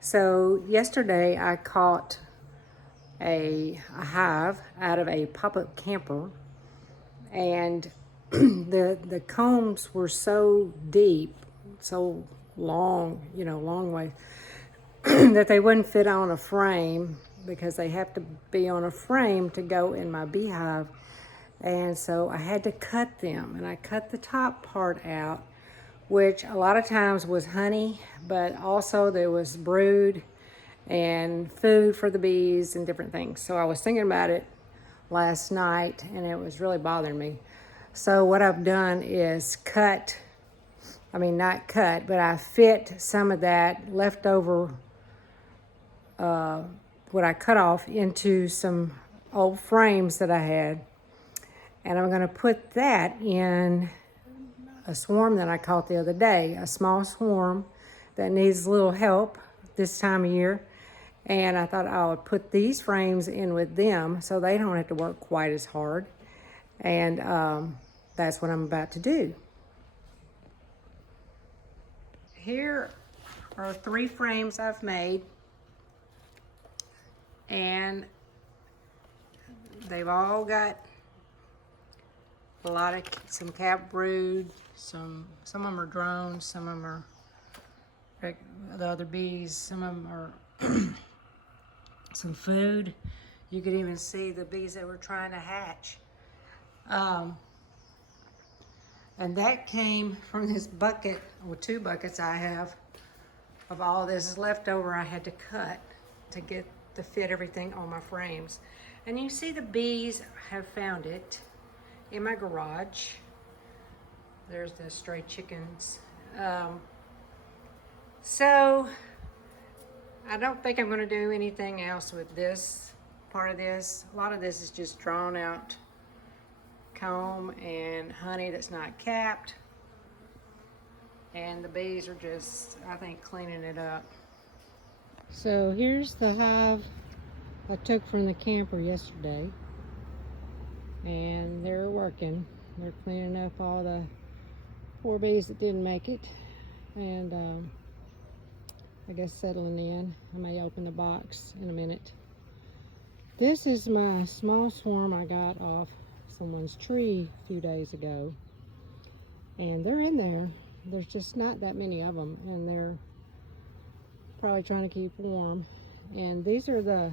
So yesterday I caught a hive out of a pop-up camper, and the combs were so deep, so long, long way, that they wouldn't fit on a frame because they have to be on a frame to go in my beehive. And so I had to cut them, and I cut the top part out, which a lot of times was honey, but also there was brood and food for the bees and different things. So I was thinking about it last night, and it was really bothering me. So what I've done is not cut, but I fit some of that leftover, what I cut off, into some old frames that I had. And I'm gonna put that in a swarm that I caught the other day, a small swarm that needs a little help this time of year. And I thought I would put these frames in with them so they don't have to work quite as hard. And that's what I'm about to do. Here are 3 frames I've made, and they've all got some cap brood, some of them are drones, some of them are the other bees, some of them are some food. You could even see the bees that were trying to hatch. And that came from this bucket, or 2 buckets I have, of all this leftover I had to cut to get to fit everything on my frames. And you see the bees have found it in my garage. There's the stray chickens. So I don't think I'm going to do anything else with this part of this. A lot of this is just drawn out comb and honey that's not capped, and the bees are just, I think, cleaning it up. So here's the hive I took from the camper yesterday, and they're working. They're cleaning up all the poor bees that didn't make it, and I guess settling in. I may open the box in a minute. This is my small swarm I got off someone's tree a few days ago, and they're in there. There's just not that many of them, and they're probably trying to keep warm. And these are the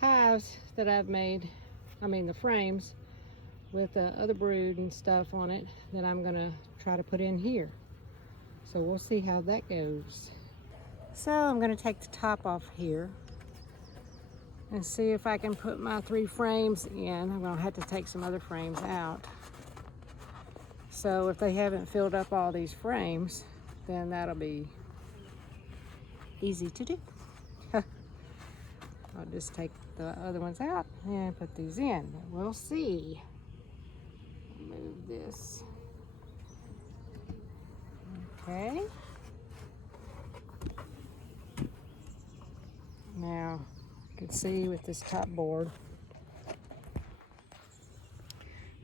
hives that I've made, the frames with the other brood and stuff on it that I'm gonna try to put in here. So we'll see how that goes. So I'm gonna take the top off here and see if I can put my 3 frames in. I'm gonna have to take some other frames out. So if they haven't filled up all these frames, then that'll be easy to do. I'll just take the other ones out and put these in. We'll see. Move this. Okay. Now, you can see with this top board,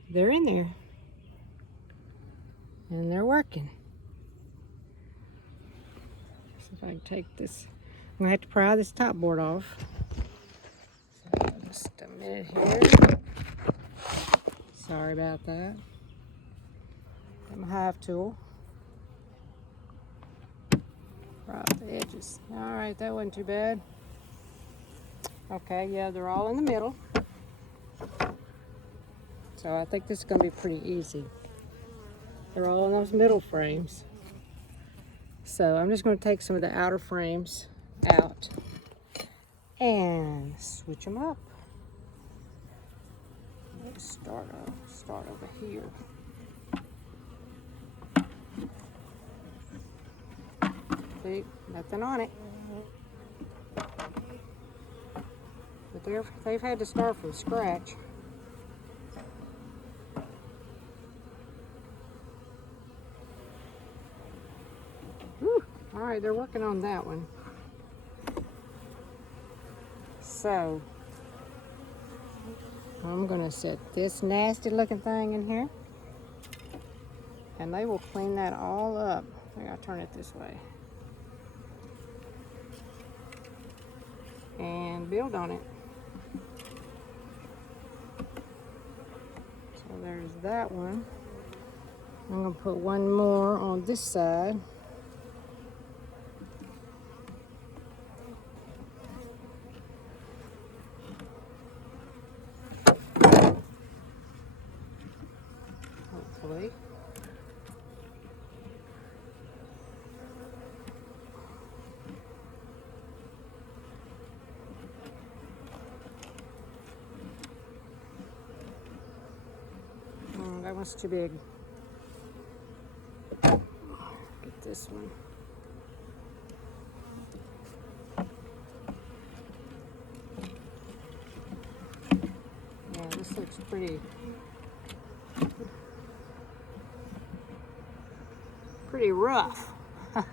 they're in there. And they're working. See if I can take this. I'm gonna have to pry this top board off. So just a minute here. Sorry about that. Got my hive tool. Pry off the edges. All right, that wasn't too bad. Okay, yeah, they're all in the middle. So I think this is gonna be pretty easy. They're all in those middle frames. So I'm just going to take some of the outer frames out and switch them up. Let's start over here. See, nothing on it. But they've had to start from scratch. All right, they're working on that one. So I'm gonna set this nasty looking thing in here, and they will clean that all up. I gotta turn it this way. and build on it. So there's that one. I'm going to put one more on this side. Hopefully. Oh, that one's too big. Get this one. Yeah, this looks pretty rough. All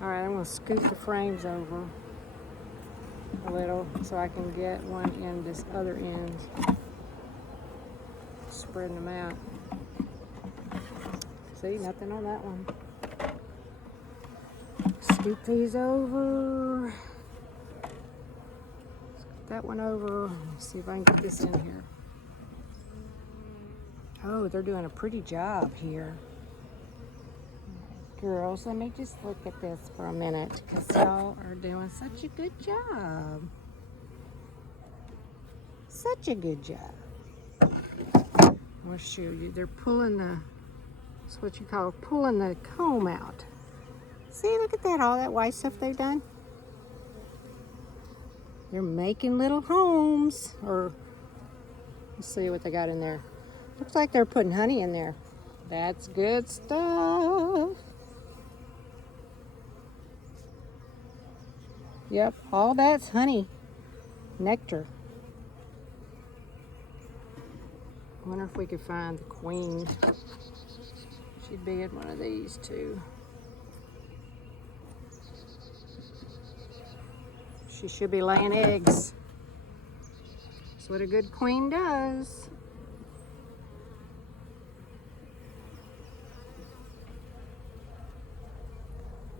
right, I'm gonna scoot the frames over a little so I can get one in this other end. Spreading them out. See, nothing on that one. Scoot these over. Scoot that one over. Let's see if I can get this in here. Oh, they're doing a pretty job here. Girls, let me just look at this for a minute because y'all are doing such a good job. Such a good job. I'll show you. They're pulling that's what you call pulling the comb out. See, look at that, all that white stuff they've done. They're making little homes, or let's see what they got in there. Looks like they're putting honey in there. That's good stuff. Yep, all that's honey, nectar. I wonder if we could find the queen. She'd be in one of these too. She should be laying eggs. That's what a good queen does.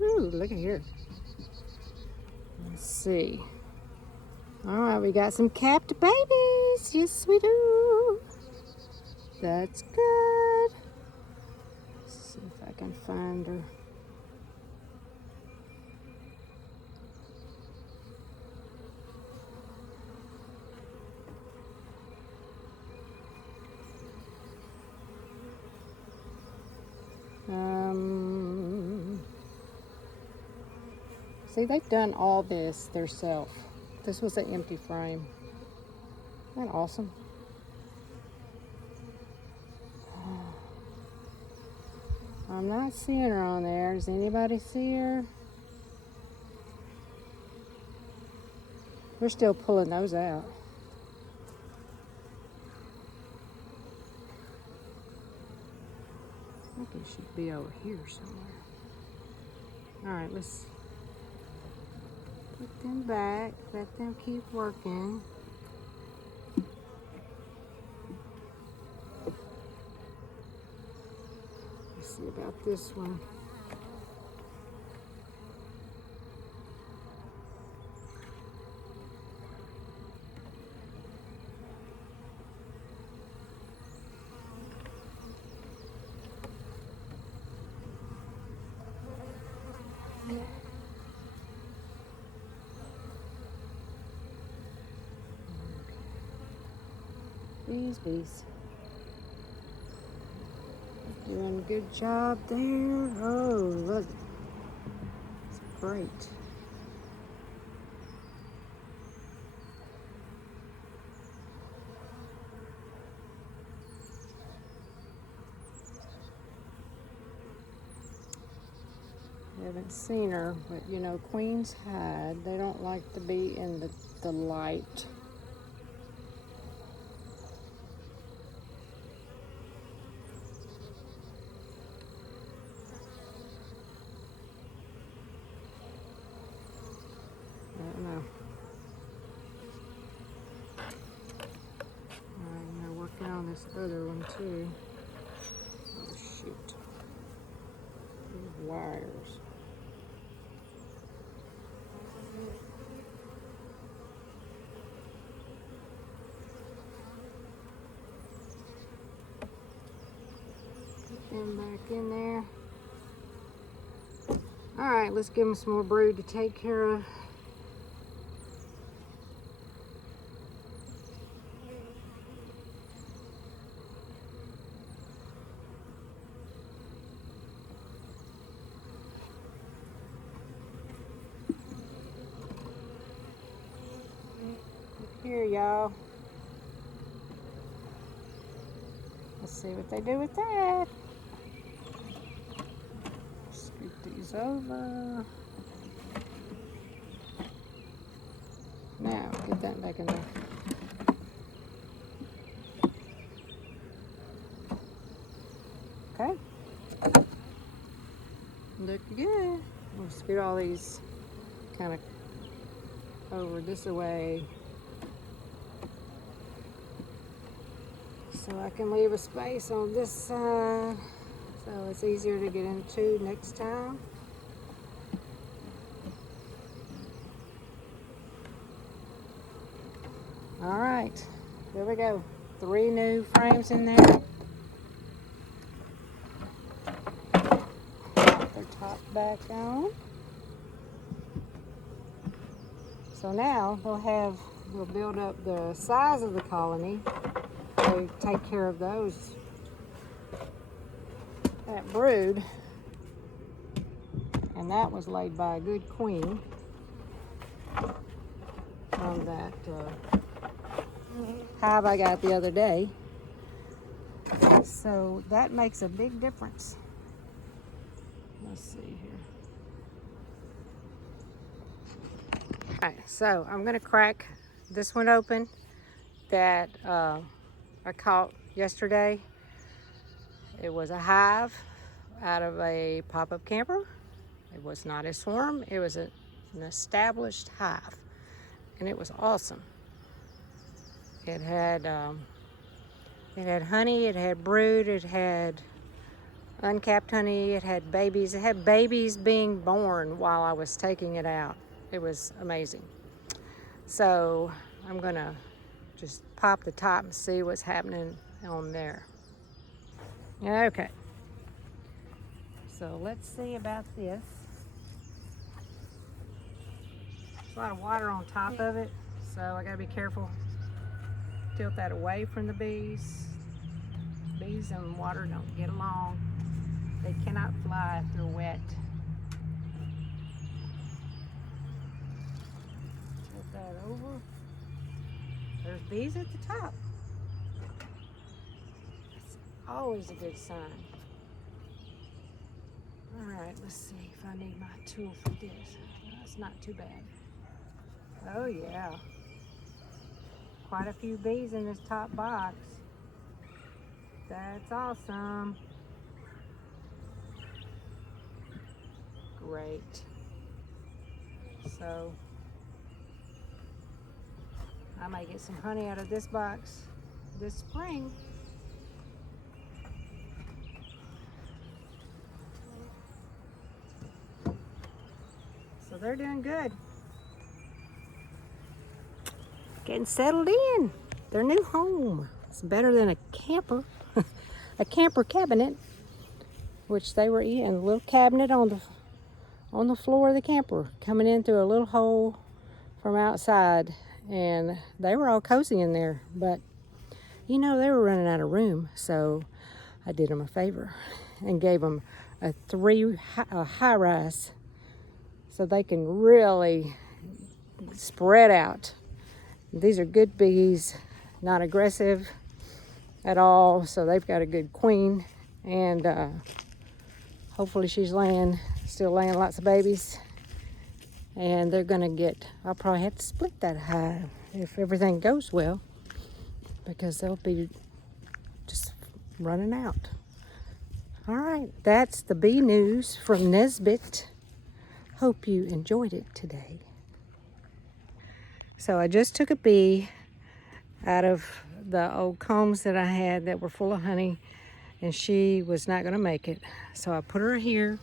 Ooh, look at here. Let's see. All right, we got some capped babies. Yes, we do. That's good. Let's see if I can find her. See, they've done all this themselves. This was an empty frame. Isn't that awesome? I'm not seeing her on there. Does anybody see her? We're still pulling those out. I think it should be over here somewhere. All right, let's put them back. Let them keep working. Let's see about this one. Bees. Doing a good job there. Oh, look. It's great. I haven't seen her, but you know, queens hide. They don't like to be in the light. I don't know. Alright, they're working on this other one too. Oh shoot. These wires. right, let's give them some more brood to take care of. Here, y'all. Let's see what they do with that. Scoop these over. Now, get that back in there. Okay. Look good. We'll scoot all these kind of over this way so I can leave a space on this side so it's easier to get into next time. All right, there we go. 3 new frames in there. Put their top back on. So now we'll build up the size of the colony. So take care of that brood. And that was laid by a good queen from that hive I got the other day. So that makes a big difference. Let's see here. All right, so I'm gonna crack this one open that I caught yesterday. It was a hive out of a pop-up camper. It was not a swarm, it was an established hive, and it was awesome. It had honey, it had brood, it had uncapped honey, it had babies being born while I was taking it out. It was amazing. So I'm gonna just pop the top and see what's happening on there. Okay, so let's see about this. There's a lot of water on top of it, so I gotta be careful. Tilt that away from the bees. Bees and water don't get along. They cannot fly if they're wet. Tilt that over. There's bees at the top. That's always a good sign. All right, let's see if I need my tool for this. That's not too bad. Oh yeah. Quite a few bees in this top box. That's awesome. Great. So I might get some honey out of this box this spring. So they're doing good. Getting settled in. Their new home. It's better than a camper. A camper cabinet, which they were in. A little cabinet on the floor of the camper, coming in through a little hole from outside. And they were all cozy in there. But, you know, they were running out of room. So I did them a favor and gave them a high-rise so they can really spread out. These are good bees, not aggressive at all, so they've got a good queen, and hopefully she's still laying lots of babies, and they're gonna I'll probably have to split that hive if everything goes well, because they'll be just running out. All right, that's the bee news from Nesbit. Hope you enjoyed it today. So I just took a bee out of the old combs that I had that were full of honey, and she was not going to make it. So I put her here,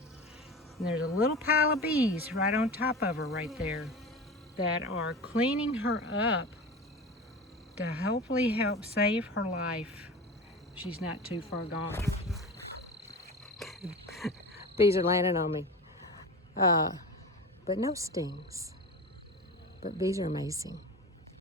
and there's a little pile of bees right on top of her right there that are cleaning her up to hopefully help save her life. She's not too far gone. Bees are landing on me. but no stings. But bees are amazing.